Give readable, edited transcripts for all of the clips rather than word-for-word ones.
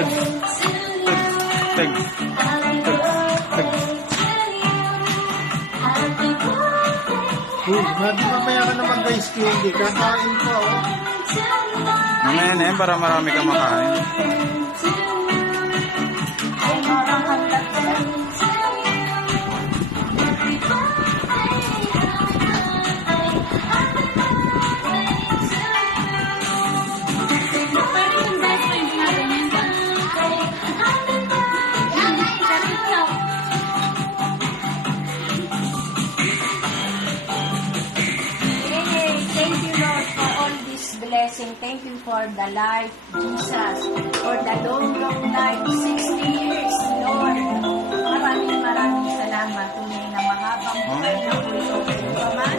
Tag. Mamaya ka naman guys, hindi kakain pa oh. Mamaya na yan para marami ka makain. Blessing. Thank you for the life, Jesus, for the long life, 60 years, Lord. Maraming salamat. Tunay na mahabang buhay na puso kayo naman.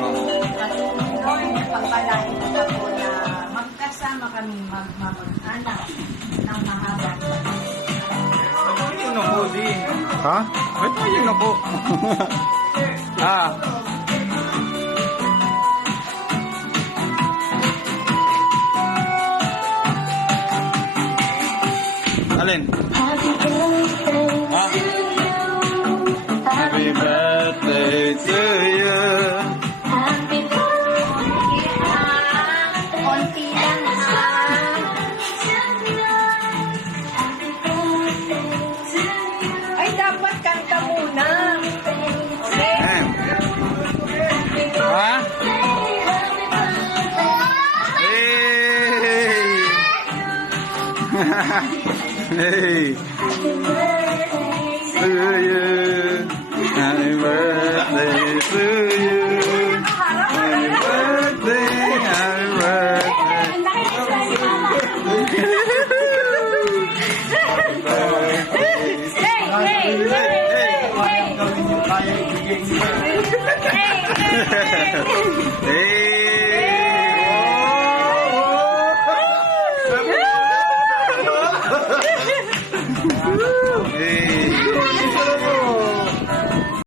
Patuloy, Lord, na pagpalain ko po na magkasama kami magmamag-anak ng mahabang buhay. Ba't yun ako, di? Ha? Ba't yun ako? Alin? Happy birthday to you. Konti lang ha. Ay, dapat kanta muna. Okay? Ha? Hey! To you. Happy birthday to you. Happy birthday, happy birthday. Hey!